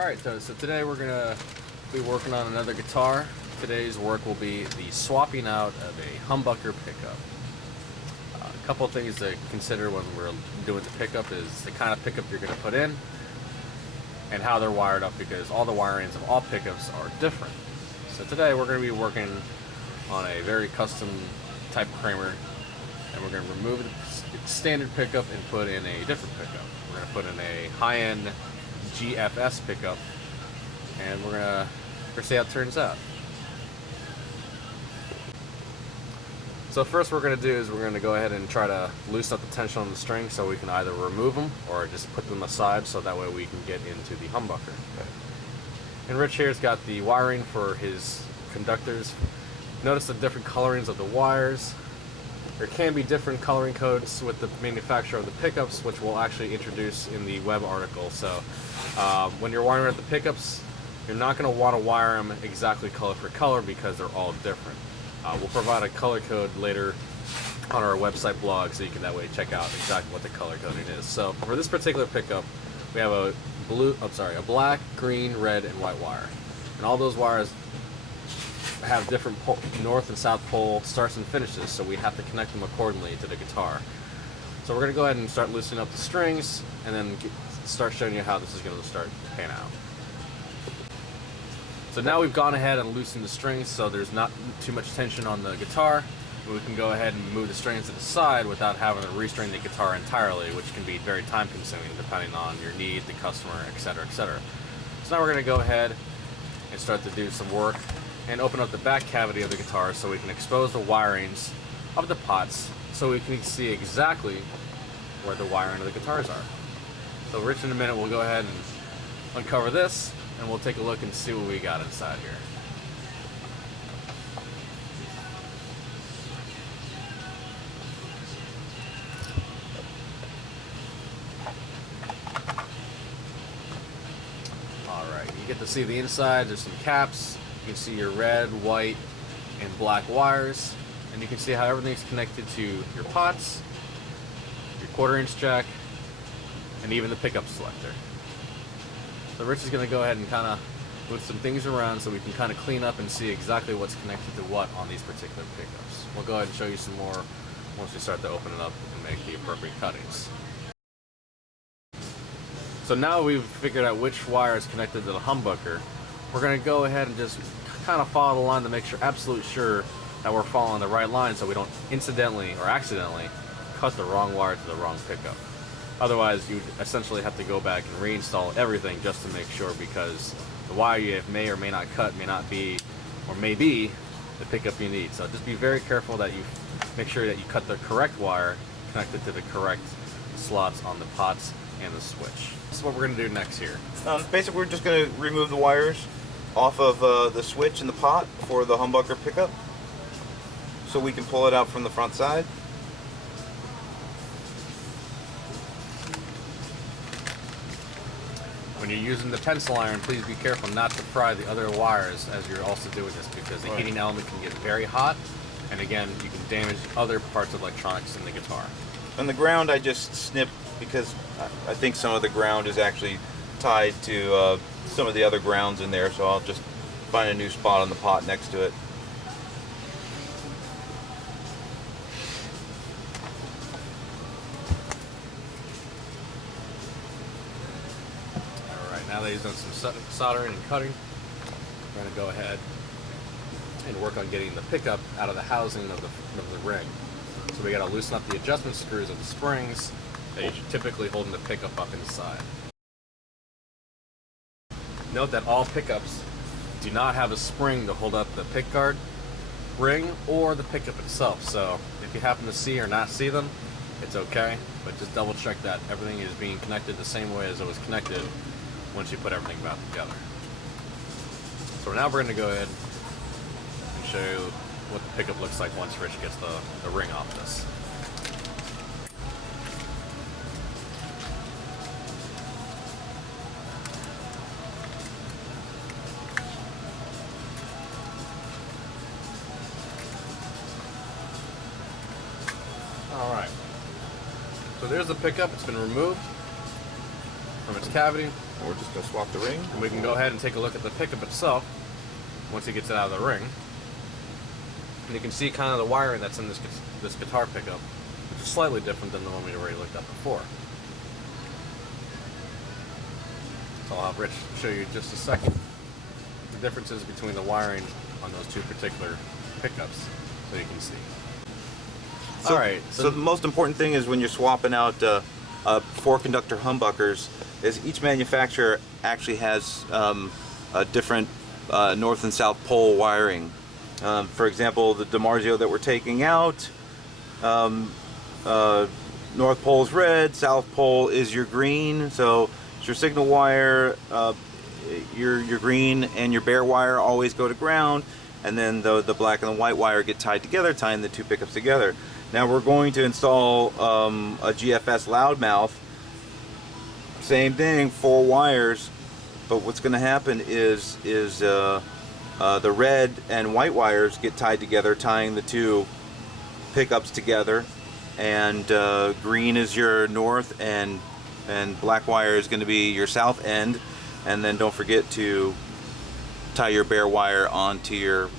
Alright, so today we're going to be working on another guitar. Today's work will be the swapping out of a humbucker pickup. A couple of things to consider when we're doing the pickup is the kind of pickup you're going to put in and how they're wired up, because all the wirings of all pickups are different. So today we're going to be working on a very custom type Kramer, and we're going to remove the standard pickup and put in a different pickup. We're going to put in a high-end GFS pickup, and we're going to see how it turns out. So first what we're going to do is we're going to go ahead and try to loosen up the tension on the string so we can either remove them or just put them aside so that way we can get into the humbucker. Okay. And Rich here's got the wiring for his conductors. Notice the different colorings of the wires. There can be different coloring codes with the manufacturer of the pickups, which we'll actually introduce in the web article. So when you're wiring at the pickups, you're not going to want to wire them exactly color for color because they're all different. We'll provide a color code later on our website blog, so you can that way check out exactly what the color coding is. So for this particular pickup, we have a black, green, red, and white wire, and all those wires have different north and south pole starts and finishes, so we have to connect them accordingly to the guitar. So we're going to go ahead and start loosening up the strings, and then start showing you how this is going to start to pan out. So now we've gone ahead and loosened the strings so there's not too much tension on the guitar. We can go ahead and move the strings to the side without having to restring the guitar entirely, which can be very time consuming depending on your need, the customer, etc., etc. So now we're going to go ahead and start to do some work and open up the back cavity of the guitar so we can expose the wirings of the pots so we can see exactly where the wiring of the guitars are. So Rich, in a minute, we'll go ahead and uncover this, and we'll take a look and see what we got inside here. Alright, you get to see the inside. There's some caps. You can see your red, white, and black wires, and you can see how everything's connected to your pots, your 1/4 inch jack, and even the pickup selector. So Rich is going to go ahead and kind of move some things around so we can kind of clean up and see exactly what's connected to what on these particular pickups. We'll go ahead and show you some more once we start to open it up and make the appropriate cuttings. So now we've figured out which wire is connected to the humbucker. We're going to go ahead and just kind of follow the line to make absolutely sure that we're following the right line so we don't incidentally or accidentally cut the wrong wire to the wrong pickup. Otherwise, you'd essentially have to go back and reinstall everything just to make sure, because the wire you may or may not cut may not be, or may be, the pickup you need. So just be very careful that you make sure that you cut the correct wire connected to the correct slots on the pots and the switch. This is what we're going to do next here. Basically, we're just going to remove the wires off of the switch in the pot for the humbucker pickup, so we can pull it out from the front side. When you're using the pencil iron, please be careful not to fry the other wires as you're also doing this, because the heating element can get very hot, and again, you can damage other parts of electronics in the guitar. And the ground I just snipped because I think some of the ground is actually tied to some of the other grounds in there, so I'll just find a new spot on the pot next to it. Alright, now that he's done some soldering and cutting, we're going to go ahead and work on getting the pickup out of the housing of the ring. So we got to loosen up the adjustment screws of the springs that you should typically holding the pickup up inside. Note that all pickups do not have a spring to hold up the pickguard ring or the pickup itself. So if you happen to see or not see them, it's okay, but just double check that everything is being connected the same way as it was connected once you put everything back together. So now we're going to go ahead and show you what the pickup looks like once Rich gets the ring off this. Alright, so there's the pickup. It's been removed from its cavity. We're just going to swap the ring. And we can go ahead and take a look at the pickup itself once it gets it out of the ring. And you can see kind of the wiring that's in this guitar pickup, which is slightly different than the one we already looked at before. So I'll have Rich show you in just a second the differences between the wiring on those two particular pickups, so you can see. So, Alright, so the most important thing is when you're swapping out 4-conductor humbuckers is each manufacturer actually has a different north and south pole wiring. For example, the DiMarzio that we're taking out, north pole is red, south pole is your green, so it's your signal wire, your green and your bare wire always go to ground, and then the black and the white wire get tied together, tying the two pickups together. Now we're going to install a GFS loudmouth. Same thing, 4 wires, but what's going to happen is the red and white wires get tied together, tying the two pickups together, and green is your north and black wire is going to be your south end, and then don't forget to tie your bare wire onto your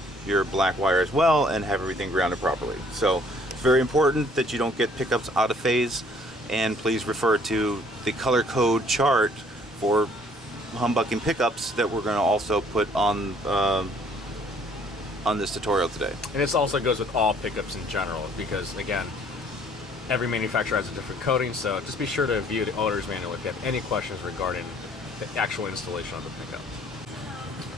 black wire as well and have everything grounded properly. So it's very important that you don't get pickups out of phase, and please refer to the color code chart for humbucking pickups that we're going to also put on this tutorial today. And this also goes with all pickups in general, because again, every manufacturer has a different coating, so just be sure to view the owner's manual if you have any questions regarding the actual installation of the pickup.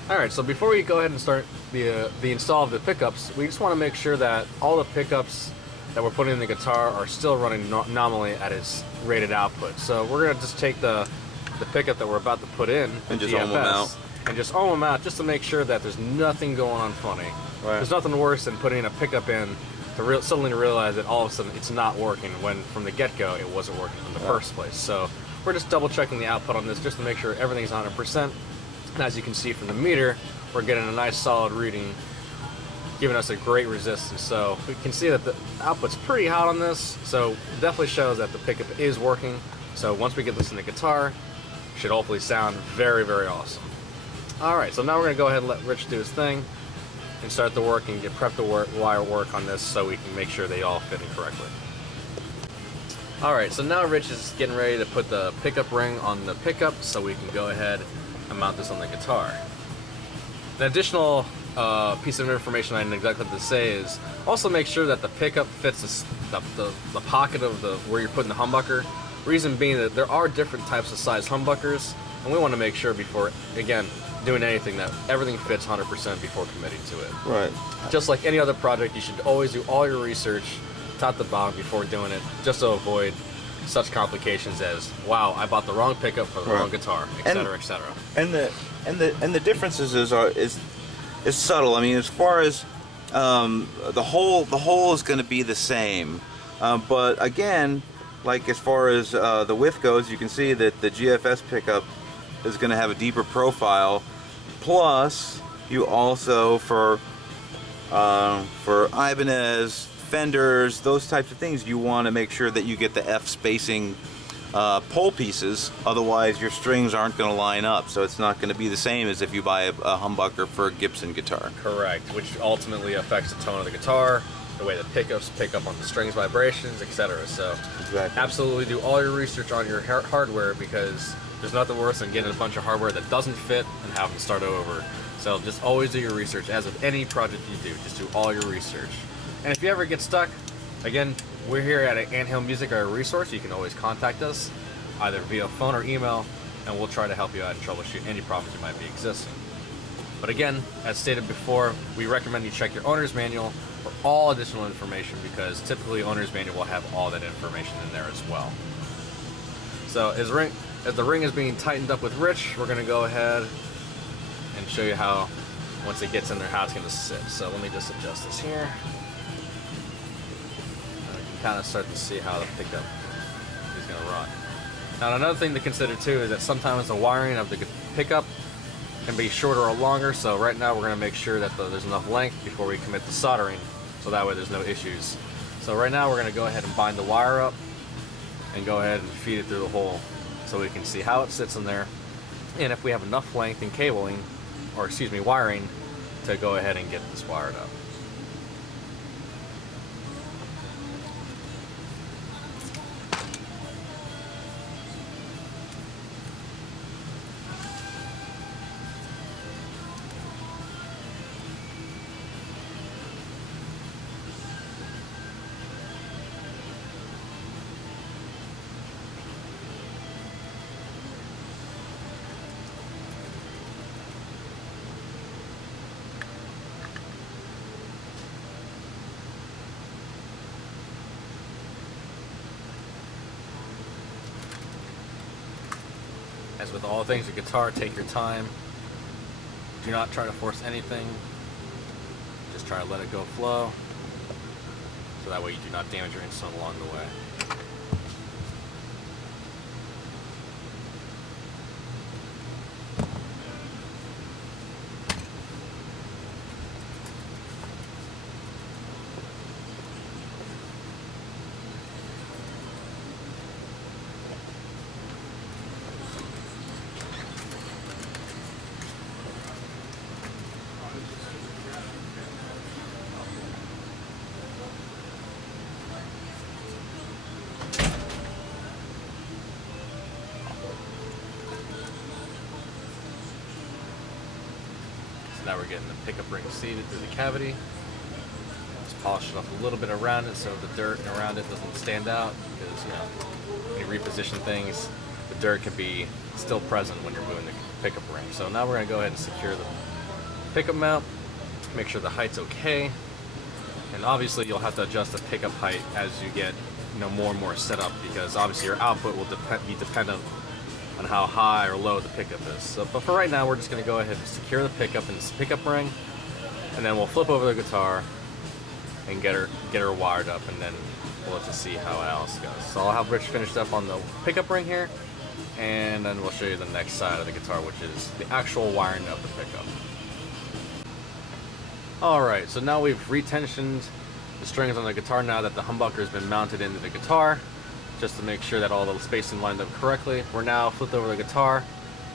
Alright, so before we go ahead and start the install of the pickups, we just want to make sure that all the pickups that we're putting in the guitar are still running nominally at its rated output. So we're going to just take the pickup that we're about to put in And just GFS, ohm them out. and just ohm them out just to make sure that there's nothing going on funny. Right. There's nothing worse than putting a pickup in to suddenly realize that all of a sudden it's not working when from the get-go it wasn't working in the first place. So we're just double checking the output on this just to make sure everything's 100%. And as you can see from the meter, we're getting a nice solid reading, giving us a great resistance. So we can see that the output's pretty hot on this, so it definitely shows that the pickup is working. So once we get this in the guitar, it should hopefully sound very, very awesome. Alright, so now we're going to go ahead and let Rich do his thing and start the work and prep the wire work on this so we can make sure they all fit in correctly. Alright, so now Rich is getting ready to put the pickup ring on the pickup so we can go ahead and mount this on the guitar. An additional piece of information I neglected to say is also make sure that the pickup fits the pocket of where you're putting the humbucker. Reason being that there are different types of size humbuckers, and we want to make sure before, again, doing anything that everything fits 100% before committing to it. Right. Just like any other project, you should always do all your research top to bottom before doing it, just to avoid such complications as, wow, I bought the wrong pickup for the wrong guitar, etc., etc. And the differences is subtle. I mean, as far as the whole is going to be the same, but again, like as far as the width goes, you can see that the GFS pickup is going to have a deeper profile. Plus, you also for Ibanez, Fenders, those types of things, you want to make sure that you get the F spacing pole pieces. Otherwise, your strings aren't going to line up. So it's not going to be the same as if you buy a humbucker for a Gibson guitar. Correct, which ultimately affects the tone of the guitar, the way the pickups pick up on the strings vibrations, etc. So Exactly. absolutely do all your research on your hardware, because there's nothing worse than getting a bunch of hardware that doesn't fit and having to start over. So just always do your research. As with any project you do, just do all your research. And if you ever get stuck, again, we're here at Anthill Music, our resource. You can always contact us either via phone or email, and we'll try to help you out and troubleshoot any problems you might be existing. But again, as stated before, we recommend you check your owner's manual for all additional information, because typically owner's manual will have all that information in there as well. So as the ring is being tightened up with Rich, we're going to go ahead and show you how, once it gets in there, how it's going to sit. So let me just adjust this here. And we can kind of start to see how the pickup is going to run. Now another thing to consider too is that sometimes the wiring of the pickup can be shorter or longer, so right now we're going to make sure that there's enough length before we commit to soldering, so that way there's no issues. So right now we're going to go ahead and bind the wire up and go ahead and feed it through the hole so we can see how it sits in there and if we have enough length in cabling, or excuse me, wiring, to go ahead and get this wired up. As with all things with guitar, take your time. Do not try to force anything. Just try to let it go flow. So that way you do not damage your instrument along the way. Now we're getting the pickup ring seated through the cavity. Just polish it up a little bit around it so the dirt around it doesn't stand out, because, you know, when you reposition things, the dirt can be still present when you're moving the pickup ring. So now we're going to go ahead and secure the pickup mount, make sure the height's okay, and obviously you'll have to adjust the pickup height as you get, you know, more and more set up, because obviously your output will be dependent on how high or low the pickup is. So, but for right now, we're just going to go ahead and secure the pickup in this pickup ring, and then we'll flip over the guitar and get her wired up, and then we'll just see how else goes. So I'll have Rich finished up on the pickup ring here, and then we'll show you the next side of the guitar, which is the actual wiring of the pickup. Alright, so now we've retensioned the strings on the guitar now that the humbucker has been mounted into the guitar, just to make sure that all the spacing lined up correctly. We're now flipped over the guitar.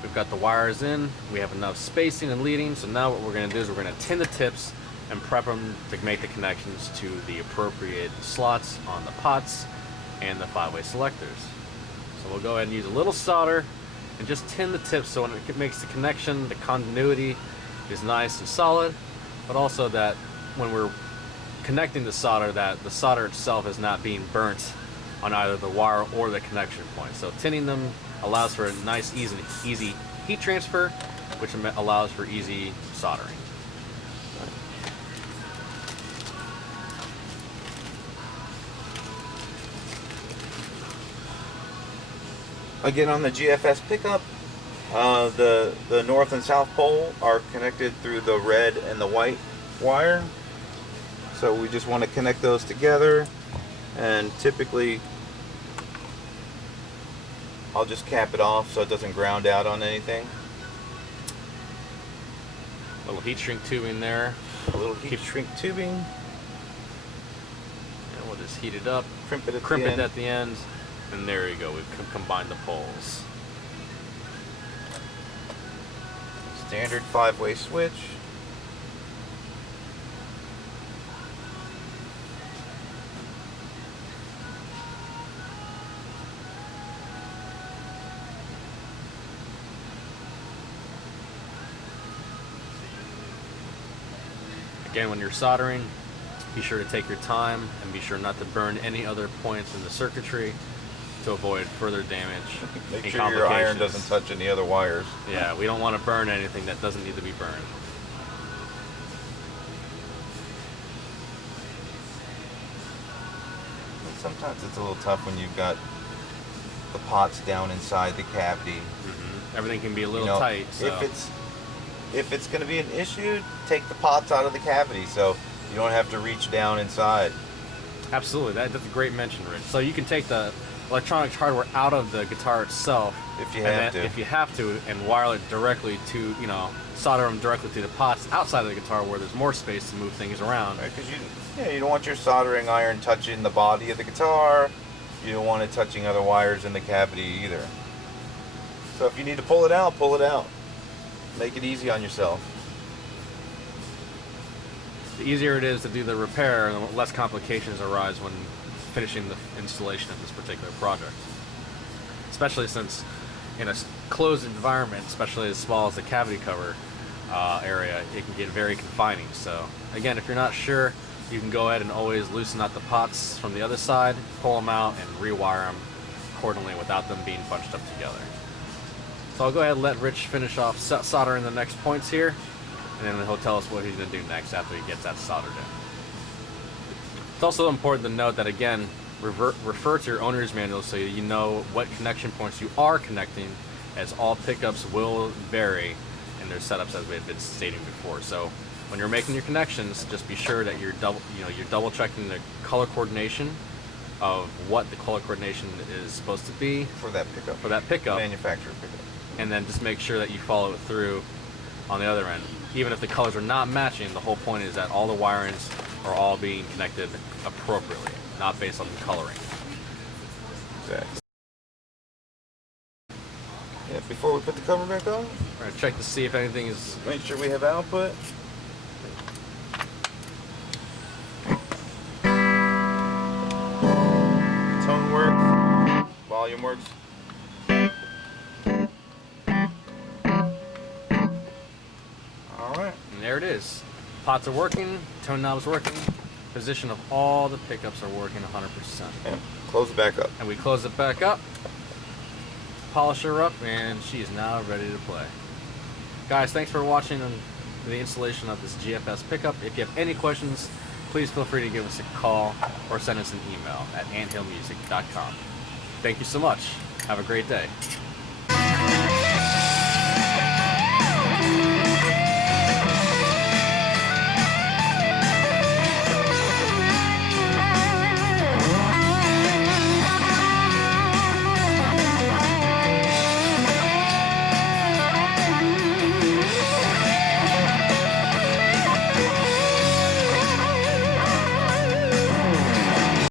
We've got the wires in. We have enough spacing and leading. So now what we're going to do is we're going to tin the tips and prep them to make the connections to the appropriate slots on the pots and the 5-way selectors. So we'll go ahead and use a little solder and just tin the tips so when it makes the connection, the continuity is nice and solid, but also that when we're connecting the solder, that the solder itself is not being burnt on either the wire or the connection point. So tinning them allows for a nice, easy heat transfer, which allows for easy soldering. Again, on the GFS pickup, the north and south pole are connected through the red and the white wire. So we just want to connect those together, and typically I'll just cap it off so it doesn't ground out on anything. Little heat shrink tubing there. A little heat shrink tubing. And we'll just heat it up, Crimp it at the end, and there you go. We've combined the poles. Standard 5-way switch. Again, when you're soldering, be sure to take your time and be sure not to burn any other points in the circuitry to avoid further damage. Make sure your iron doesn't touch any other wires. Yeah, we don't want to burn anything that doesn't need to be burned. Sometimes it's a little tough when you've got the pots down inside the cavity. Mm-hmm. Everything can be a little tight. So. If it's going to be an issue, take the pots out of the cavity so you don't have to reach down inside. Absolutely, that's a great mention, Rich. So you can take the electronics hardware out of the guitar itself if you have to, and wire it directly to, you know, solder them directly to the pots outside of the guitar where there's more space to move things around. Right, because you don't want your soldering iron touching the body of the guitar. You don't want it touching other wires in the cavity either. So if you need to pull it out, pull it out. Make it easy on yourself. The easier it is to do the repair, the less complications arise when finishing the installation of this particular project. Especially since in a closed environment, especially as small as the cavity cover area, it can get very confining. So again, if you're not sure, you can go ahead and always loosen out the pots from the other side, pull them out, and rewire them accordingly without them being bunched up together. So I'll go ahead and let Rich finish off soldering the next points here, and then he'll tell us what he's going to do next after he gets that soldered in. It's also important to note that, again, refer to your owner's manual so you know what connection points you are connecting, as all pickups will vary in their setups as we had been stating before. So when you're making your connections, just be sure that you're double checking the color coordination of what the color coordination is supposed to be For that pickup. for that pickup, Manufacturer pickup. and then just make sure that you follow it through on the other end. Even if the colors are not matching, the whole point is that all the wirings are all being connected appropriately, not based on the coloring. Exactly. Yeah, before we put the cover back on, We're going to check to see if anything is... make sure we have output. Tone works. Volume works. Alright. And there it is. Pots are working, tone knob's working, position of all the pickups are working 100%. And close it back up. And we close it back up, polish her up, and she is now ready to play. Guys, thanks for watching the installation of this GFS pickup. If you have any questions, please feel free to give us a call or send us an email at anthillmusic.com. Thank you so much. Have a great day.